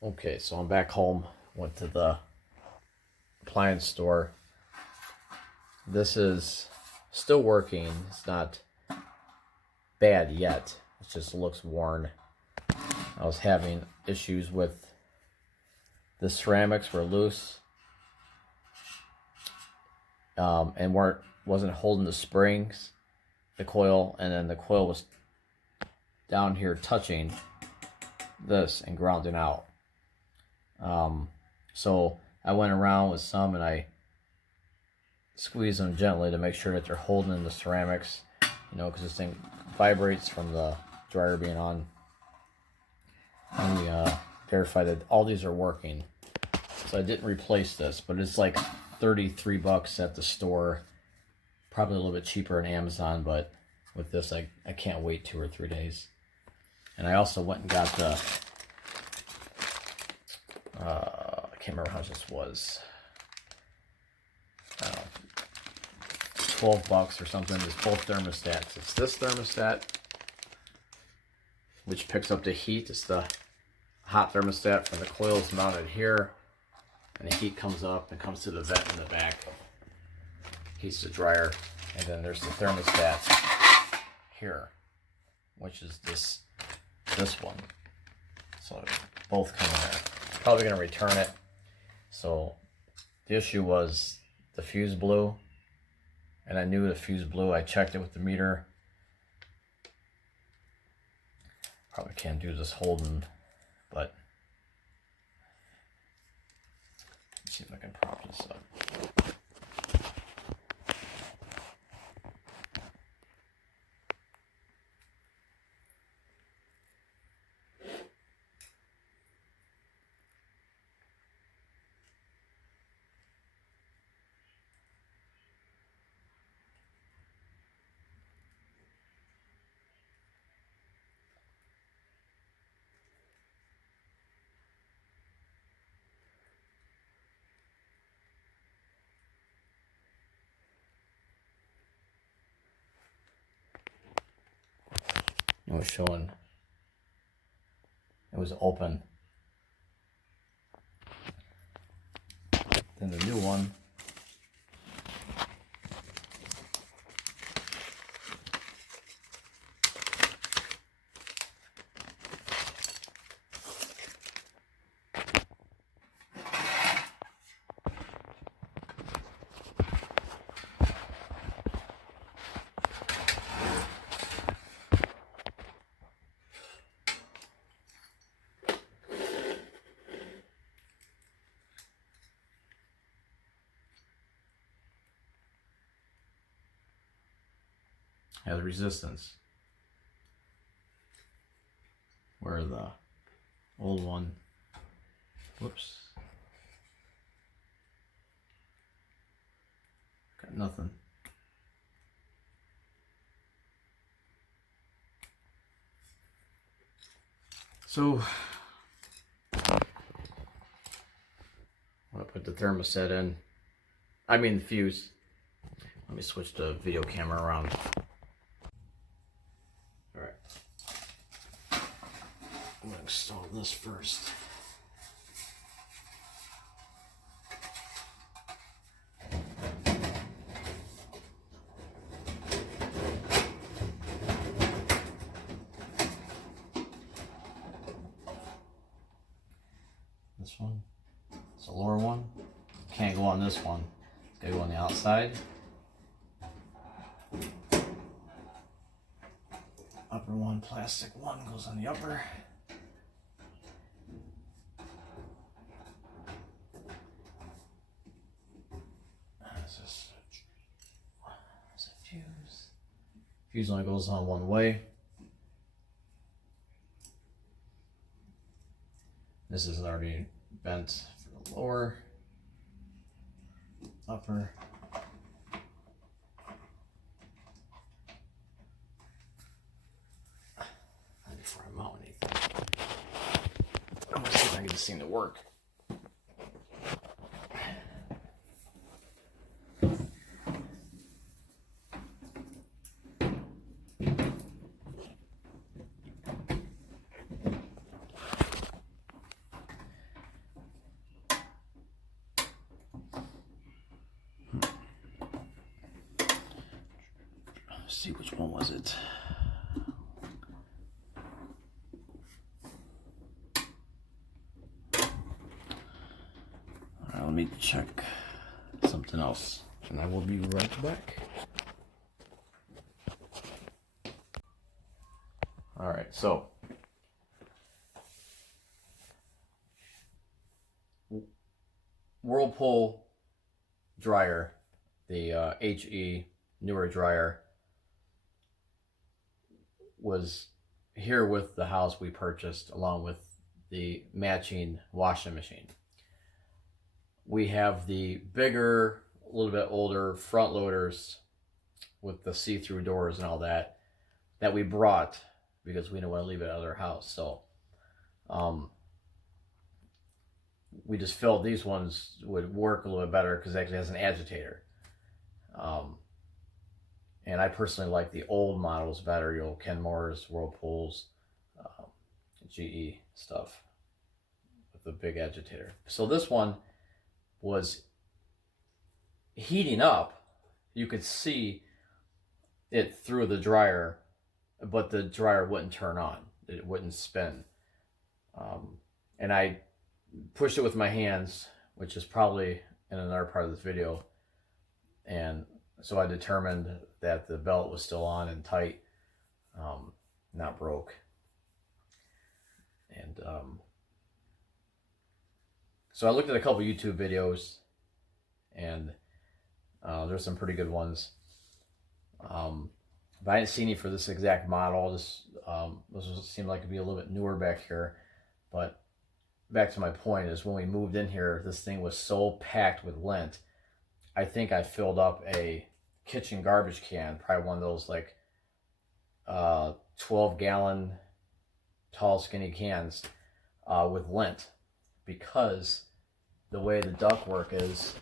Okay, so I'm back home. Went to the appliance store. This is still working. It's not bad yet. It just looks worn. I was having issues with the ceramics were loose, and wasn't holding the springs, the coil, and then the coil was down here touching this and grounding out. So I went around with some and I squeezed them gently to make sure that they're holding in the ceramics, because this thing vibrates from the dryer being on. And we verified that all these are working. So I didn't replace this, but it's like $33 at the store. Probably a little bit cheaper on Amazon, but with this I can't wait 2 or 3 days. And I also went and got the I can't remember how much this was. $12 or something. It's both thermostats. It's this thermostat, which picks up the heat. It's the hot thermostat from the coils mounted here, and the heat comes up and comes to the vent in the back, heats the dryer. And then there's the thermostat here, which is this one. So both come in there. Probably going to return it. So the issue was the fuse blew, and I knew the fuse blew. I checked it with the meter. Probably can't do this holding, but let's see if I can prop this up. It was showing it was open. Then the new one, has resistance, where the old one, whoops, got nothing. So I'm gonna put the thermostat in. I mean the fuse. Let me switch the video camera around. Alright. I'm gonna install this first. This one. It's the lower one. Can't go on this one. It's gotta go on the outside. Upper one, plastic one goes on the upper. That's a fuse. Fuse only goes on one way. This is already bent for the lower, upper. Before I mount anything, I'm gonna see if I can get this thing to work. Let's see, which one was it? All right, let me check something else, and I will be right back. All right, so Whirlpool dryer, the HE newer dryer, was here with the house we purchased, along with the matching washing machine. We have the bigger, a little bit older front loaders with the see-through doors and all that we brought because we didn't want to leave it at our house. So we just felt these ones would work a little bit better because it actually has an agitator. And I personally like the old models better, you know, Kenmore's, Whirlpool's, GE stuff with the big agitator. So this one was heating up. You could see it through the dryer, but the dryer wouldn't turn on. It wouldn't spin. And I pushed it with my hands, which is probably in another part of this video. And so I determined that the belt was still on and tight, not broke. And so I looked at a couple YouTube videos, and there's some pretty good ones. But I didn't see any for this exact model. This seemed like it'd be a little bit newer back here. But back to my point is, when we moved in here, this thing was so packed with lint. I think I filled up a kitchen garbage can, probably one of those like 12-gallon tall skinny cans with lint, because the way the ductwork is,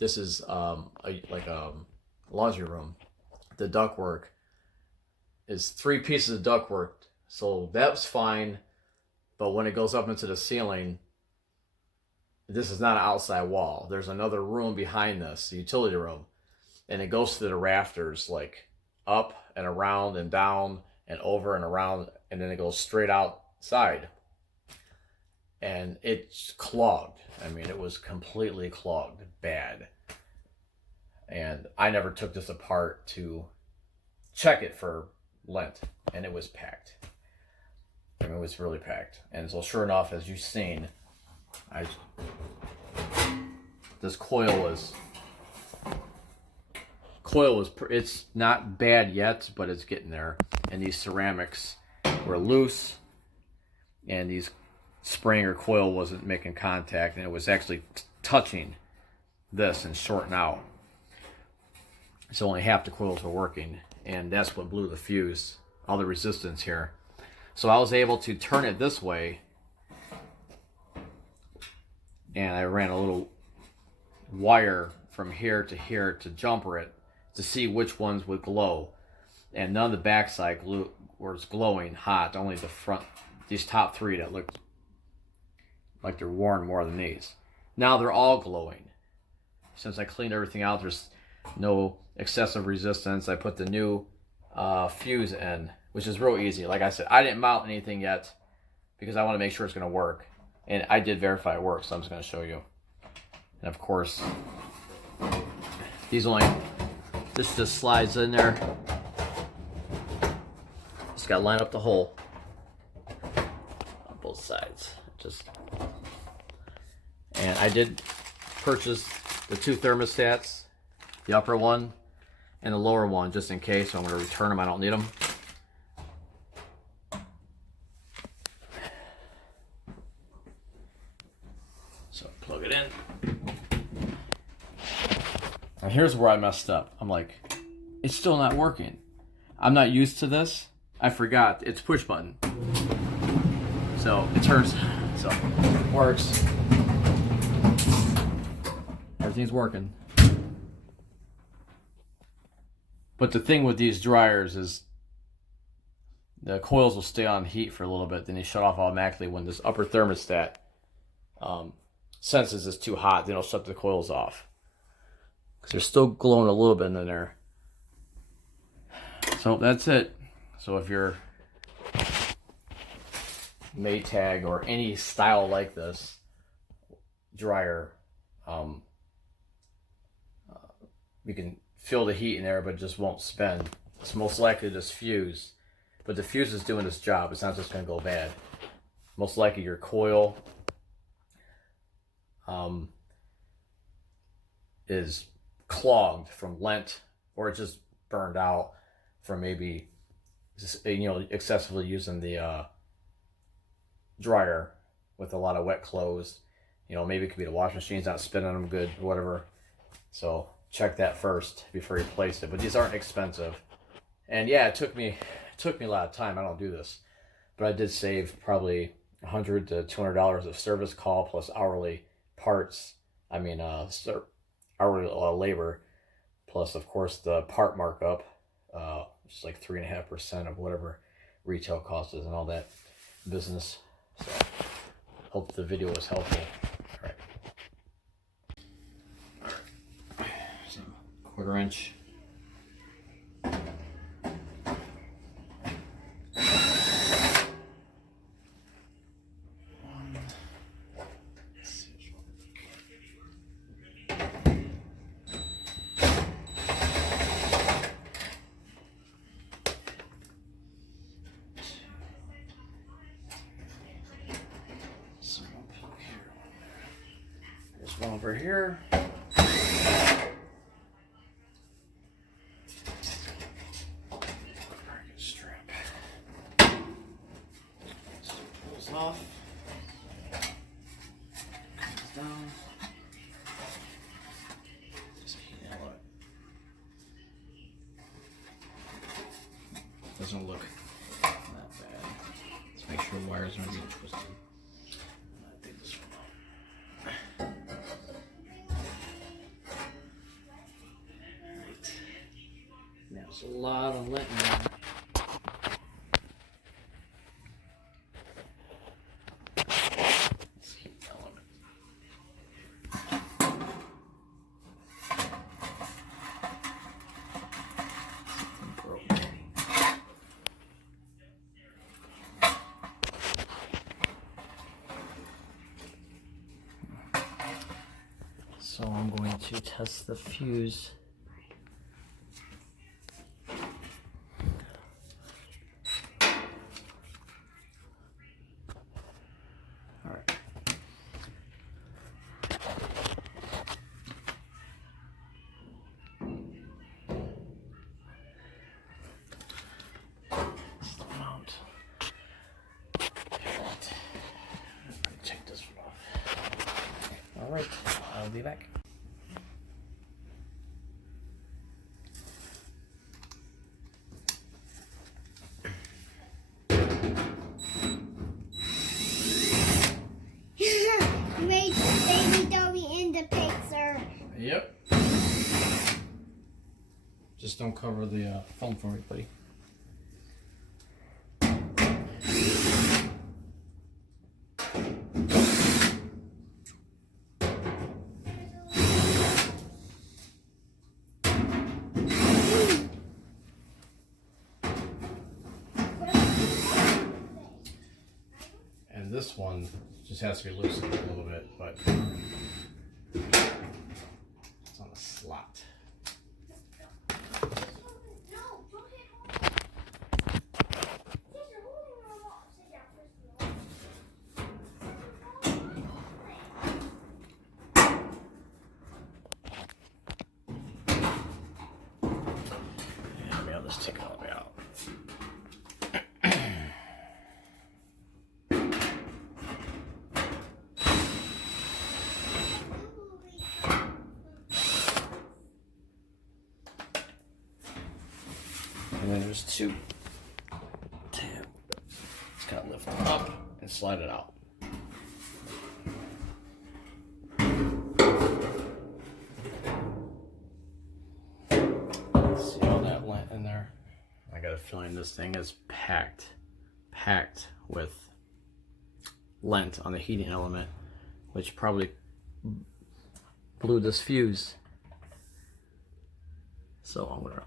this is like a laundry room. The ductwork is 3 pieces of ductwork, so that's fine. But when it goes up into the ceiling, this is not an outside wall. There's another room behind this, the utility room, and it goes to the rafters, like up and around and down and over and around, and then it goes straight outside. And it's clogged. I mean, it was completely clogged, bad. And I never took this apart to check it for lint, and it was packed. I mean, it was really packed. And so sure enough, as you've seen, this coil was, it's not bad yet, but it's getting there. And these ceramics were loose, and these spring or coil wasn't making contact, and it was actually touching this and shorting out. So only half the coils were working, and that's what blew the fuse, all the resistance here. So I was able to turn it this way, and I ran a little wire from here to jumper it to see which ones would glow. And none of the backside was glowing hot, only the front, these top 3 that looked like they're worn more than these. Now they're all glowing. Since I cleaned everything out, there's no excessive resistance. I put the new fuse in, which is real easy. Like I said, I didn't mount anything yet because I want to make sure it's going to work. And I did verify it works, so I'm just going to show you. And of course, this just slides in there. Just got to line up the hole on both sides. And I did purchase the 2 thermostats, the upper one and the lower one, just in case. So I'm going to return them. I don't need them. So plug it in. And here's where I messed up. I'm like, it's still not working. I'm not used to this. I forgot it's push button. So it turns, so it works. Everything's working. But the thing with these dryers is the coils will stay on heat for a little bit, then they shut off automatically when this upper thermostat senses it's too hot, then it'll shut the coils off. Because they're still glowing a little bit in there. So that's it. So if you're Maytag or any style like this dryer, you can feel the heat in there, but it just won't spin. It's most likely just fuse, but the fuse is doing its job. It's not just going to go bad. Most likely your coil is clogged from lint, or it just burned out from maybe just, excessively using the dryer with a lot of wet clothes. Maybe it could be the washing machine's not spinning them good or whatever. So check that first before you place it. But these aren't expensive, and yeah, it took me a lot of time. I don't do this, but I did save probably $100 to $200 of service call plus hourly parts. Hourly labor, plus of course the part markup, which is like 3.5% of whatever retail cost is and all that business. So hope the video was helpful. All right. So, 1/4 inch. There's one over here. Strap. Pulls off. Comes down. Just heat element. Doesn't look that bad. Let's make sure the wires aren't being twisted. There's a lot of lint in there. Let's heat the element. Something broke. So I'm going to test the fuse. Check this one off. All right, I'll be back. Wait, baby, don't be in the picture. Yep. Just don't cover the phone for me, buddy. And this one just has to be loosened a little bit, but it's on a slot. Let's take it all the way out. And then there's two tabs. Just kind of lift it up and slide it out. See all that lint in there? I got a feeling this thing is packed with lint on the heating element, which probably blew this fuse. So I'm gonna,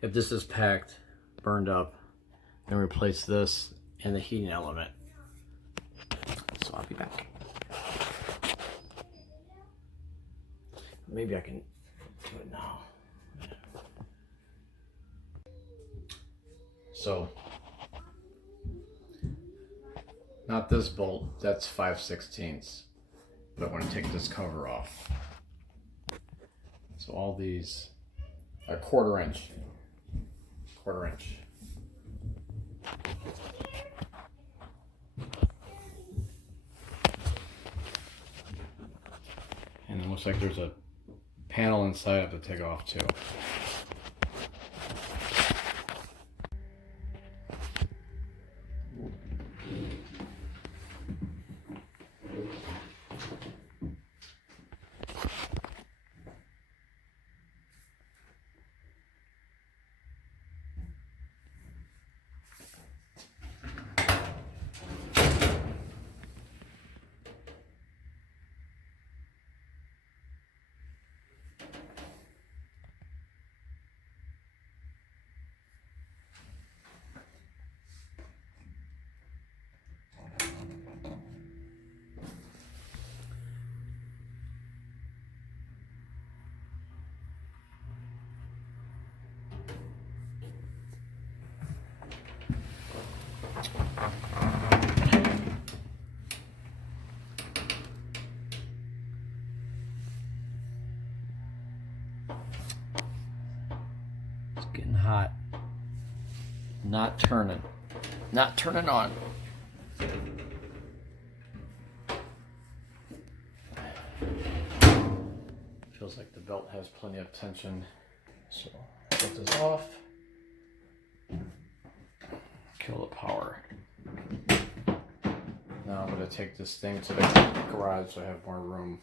if this is packed, burned up. Then replace this and the heating element. So I'll be back. Maybe I can do it now. So, not this bolt, that's 5/16. But I want to take this cover off. So all these are 1/4 inch. 1/4 inch. And it looks like there's a panel inside I have to take off too. It's getting hot. Not turning. Not turning on. Feels like the belt has plenty of tension. So put this off. Kill the power. Now I'm going to take this thing to the garage so I have more room.